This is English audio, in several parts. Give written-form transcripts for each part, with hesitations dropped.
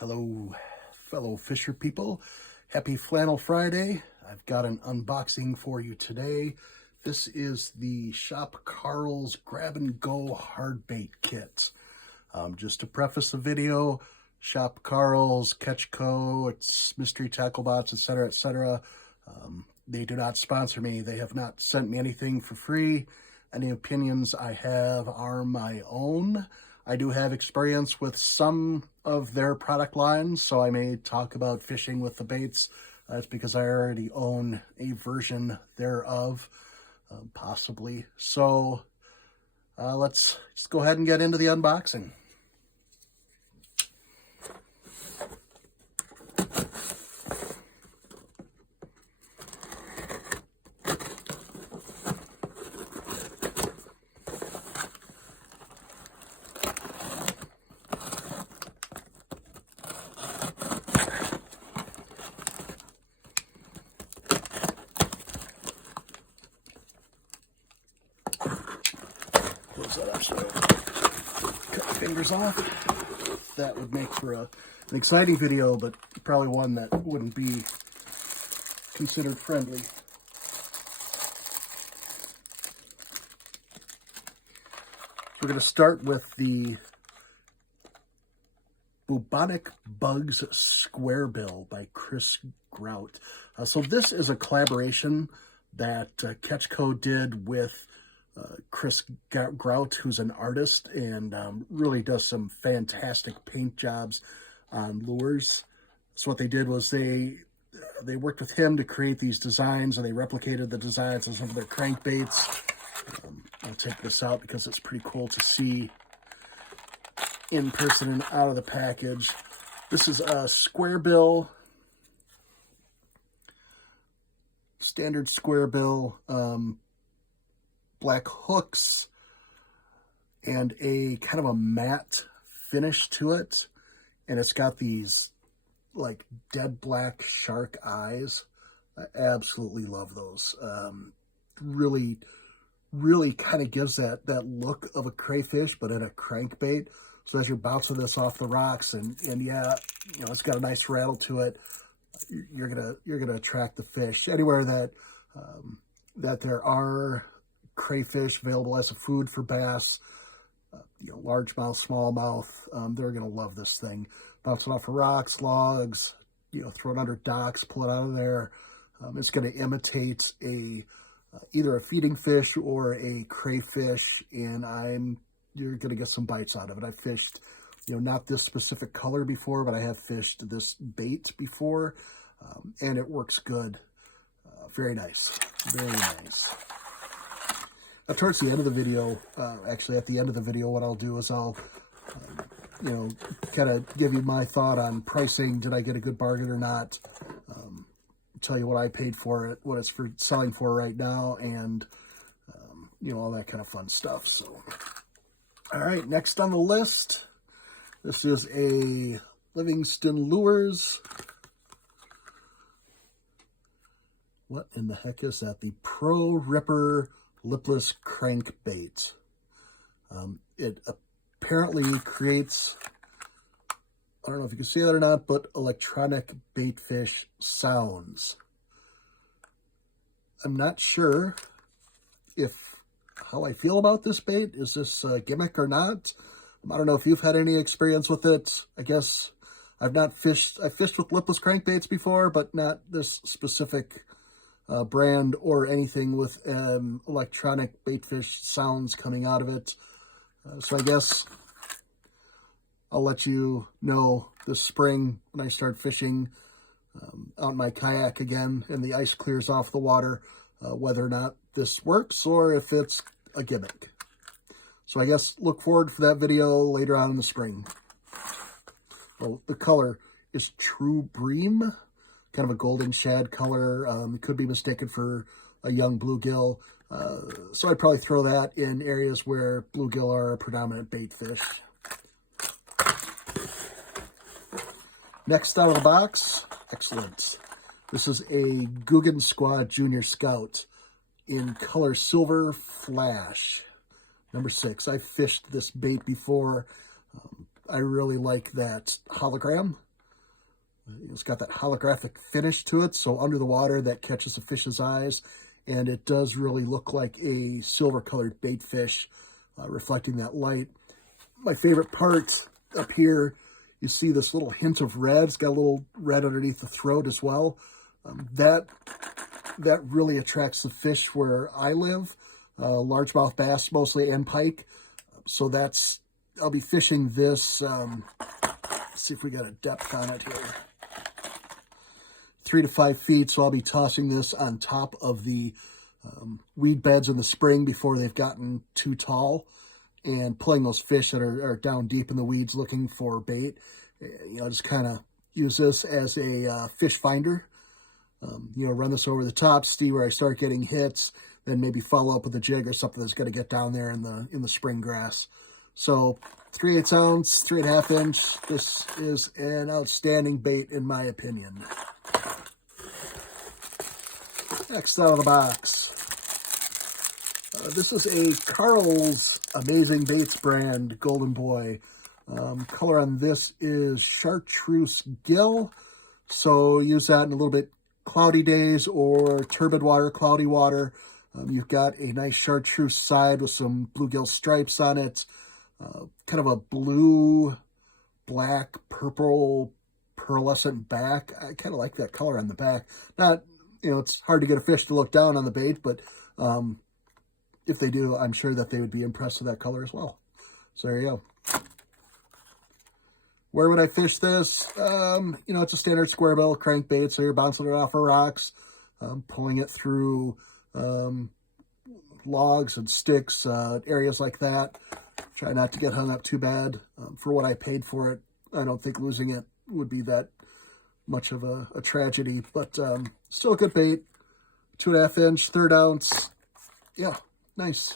Hello, fellow fisher people. Happy Flannel Friday. I've got an unboxing for you today. This is the Shop Karl's Grab and Go Hard Bait Kit. Just to preface the video, Shop Karl's, Catch Co., it's Mystery Tackle Bots, etc., etc. They do not sponsor me. They have not sent me anything for free. Any opinions I have are my own. I do have experience with some of their product lines, so I may talk about fishing with the baits. That's because I already own a version thereof, possibly. So let's just go ahead and get into the unboxing. Close that up so I cut my fingers off. That would make for an exciting video, but probably one that wouldn't be considered friendly. We're going to start with the Bubonic Bugs Square Bill by Chris Grout. So this is a collaboration that Catch Co. did with Chris Grout, who's an artist and really does some fantastic paint jobs on lures. So what they did was they worked with him to create these designs, and they replicated the designs on some of their crankbaits. I'll take this out because it's pretty cool to see in person and out of the package. This is a square bill, standard square bill, black hooks, and a kind of a matte finish to it. And it's got these like dead black shark eyes. I absolutely love those. Really kind of gives that look of a crayfish, but in a crankbait. So as you're bouncing this off the rocks, and yeah, you know, it's got a nice rattle to it, you're gonna attract the fish. Anywhere that there are crayfish available as a food for bass, you know, largemouth, smallmouth, they're gonna love this thing. Bounce it off of rocks, logs, you know, throw it under docks, pull it out of there. It's gonna imitate either a feeding fish or a crayfish, and you're gonna get some bites out of it. I've fished, you know, not this specific color before, but I have fished this bait before, and it works good. Very nice, very nice. Now, towards the end of the video, actually at the end of the video, what I'll do is I'll, you know, kind of give you my thought on pricing. Did I get a good bargain or not? Tell you what I paid for it, what it's for selling for right now, and, you know, all that kind of fun stuff. So, all right, next on the list, this is a Livingston Lures. What in the heck is that? The Pro Ripper Lipless Crankbait. It apparently creates, I don't know if you can see that or not, but electronic baitfish sounds. I'm not sure how I feel about this bait. Is this a gimmick or not? I don't know if you've had any experience with it. I guess I've fished with lipless crankbaits before, but not this specific brand or anything with electronic baitfish sounds coming out of it. So I guess I'll let you know this spring when I start fishing out in my kayak again and the ice clears off the water, whether or not this works or if it's a gimmick. So I guess look forward for that video later on in the spring. Well, the color is True Bream, kind of a golden shad color. It could be mistaken for a young bluegill. So I'd probably throw that in areas where bluegill are a predominant bait fish. Next out of the box, excellent. This is a Guggen Squad Junior Scout in color Silver Flash, number 6. I've fished this bait before. I really like that hologram. It's got that holographic finish to it, so under the water that catches the fish's eyes, and it does really look like a silver-colored bait fish, reflecting that light. My favorite part up here, you see this little hint of red. It's got a little red underneath the throat as well. That really attracts the fish where I live, largemouth bass mostly and pike. So I'll be fishing this, let's see if we got a depth on it here. 3 to 5 feet, so I'll be tossing this on top of the weed beds in the spring before they've gotten too tall, and pulling those fish that are down deep in the weeds looking for bait. Just kind of use this as a fish finder. Run this over the top, see where I start getting hits, then maybe follow up with a jig or something that's going to get down there in the spring grass. So 3/8 ounce, 3.5 inch. This is an outstanding bait in my opinion. Next out of the box. This is a Karl's Amazing Baits brand Golden Boy. Color on this is Chartreuse Gill. So use that in a little bit cloudy days or turbid water, cloudy water. You've got a nice chartreuse side with some bluegill stripes on it. Kind of a blue, black, purple, pearlescent back. I kind of like that color on the back. Not, it's hard to get a fish to look down on the bait, but if they do, I'm sure that they would be impressed with that color as well. So there you go. Where would I fish this? It's a standard square bill crankbait, so you're bouncing it off of rocks, pulling it through logs and sticks, areas like that. Try not to get hung up too bad. For what I paid for it, I don't think losing it would be that much of a tragedy, but still a good bait. 2.5 inch, 3/4 ounce. Yeah, nice.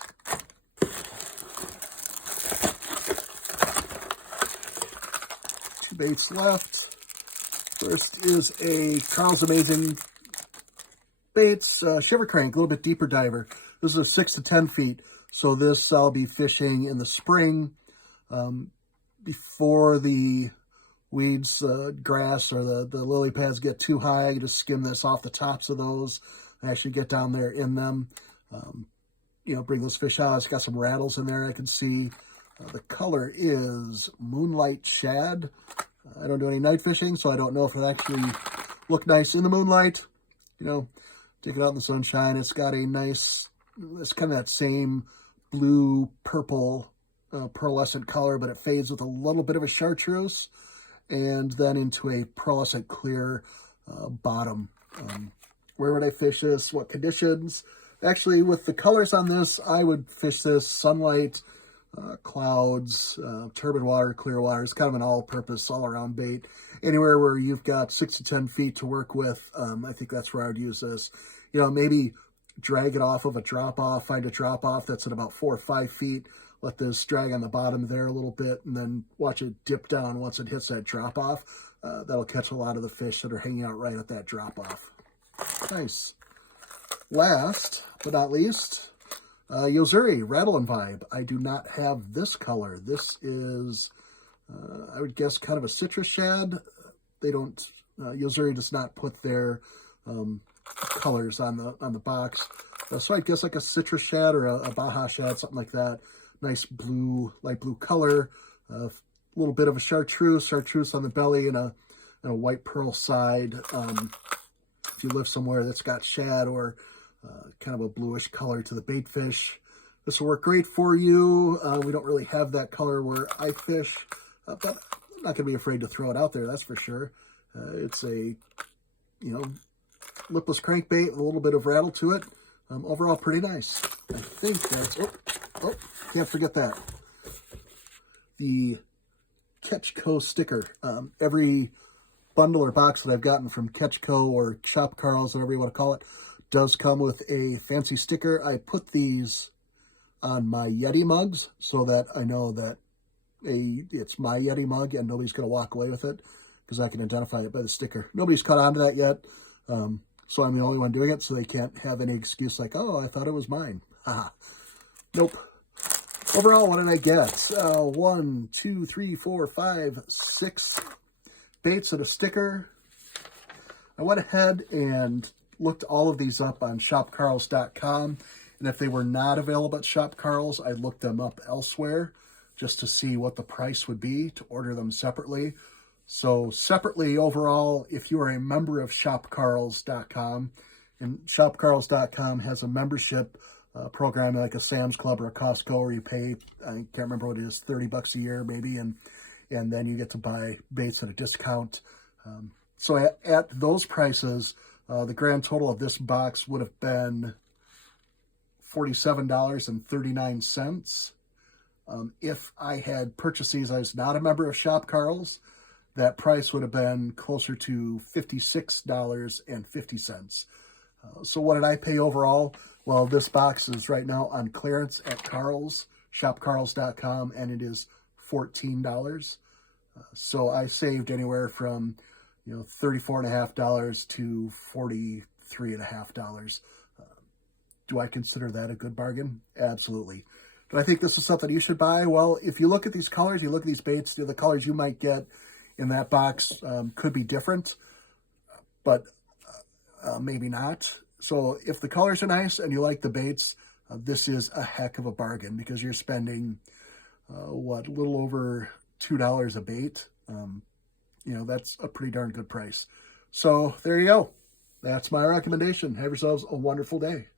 Two baits left. First is a Karl's Amazing Baits shiver crank, a little bit deeper diver. This is a 6 to 10 feet. So this I'll be fishing in the spring before the weeds, grass, or the lily pads get too high. You just skim this off the tops of those and actually get down there in them. Bring those fish out. It's got some rattles in there I can see. The color is Moonlight Shad. I don't do any night fishing, so I don't know if it'll actually look nice in the moonlight. Take it out in the sunshine. It's got a nice, it's kind of that same blue, purple, pearlescent color, but it fades with a little bit of a chartreuse and then into a pearlescent clear bottom. Where would I fish this? What conditions? Actually, with the colors on this, I would fish this sunlight, clouds, turbid water, clear water. It's kind of an all-purpose, all-around bait. Anywhere where you've got 6 to 10 feet to work with, I think that's where I would use this. Maybe drag it off of a drop-off, find a drop-off that's at about 4 or 5 feet, let this drag on the bottom there a little bit, and then watch it dip down once it hits that drop-off. That'll catch a lot of the fish that are hanging out right at that drop-off. Nice. Last but not least, Yo-Zuri Rattle and Vibe. I do not have this color. This is, I would guess, kind of a citrus shad. They don't, Yo-Zuri does not put their colors on the box. So I guess like a citrus shad or a Baja shad, something like that. Nice blue, light blue color. A little bit of a chartreuse on the belly and a white pearl side. If you live somewhere that's got shad or kind of a bluish color to the bait fish, this will work great for you. We don't really have that color where I fish, but I'm not going to be afraid to throw it out there, that's for sure. It's a, lipless crankbait with a little bit of rattle to it. Overall, pretty nice. I think that's, can't forget that. The Ketchco sticker. Every bundle or box that I've gotten from Ketchco or Shop Karl's, whatever you want to call it, does come with a fancy sticker. I put these on my Yeti mugs so that I know that it's my Yeti mug and nobody's going to walk away with it because I can identify it by the sticker. Nobody's caught on to that yet, so I'm the only one doing it, so they can't have any excuse like, oh, I thought it was mine. Haha. Nope. Overall, what did I get? 1, 2, 3, 4, 5, 6 baits and a sticker. I went ahead and looked all of these up on shopkarls.com. And if they were not available at Shop Karl's, I looked them up elsewhere just to see what the price would be to order them separately. So separately, overall, if you are a member of shopkarls.com, and shopkarls.com has a membership program like a Sam's Club or a Costco where you pay, I can't remember what it is, $30 a year maybe, and then you get to buy baits at a discount. So at those prices, the grand total of this box would have been $47.39. If I had purchased these, I was not a member of Shop Karl's, that price would have been closer to $56.50. So what did I pay overall? Well, this box is right now on clearance at Karl's, shopkarls.com, and it is $14. So I saved anywhere from $34.50 to $43.50. Do I consider that a good bargain? Absolutely. Do I think this is something you should buy? Well, if you look at these colors, you look at these baits, the colors you might get in that box could be different, but maybe not. So if the colors are nice and you like the baits, this is a heck of a bargain because you're spending, a little over $2 a bait. That's a pretty darn good price. So there you go. That's my recommendation. Have yourselves a wonderful day.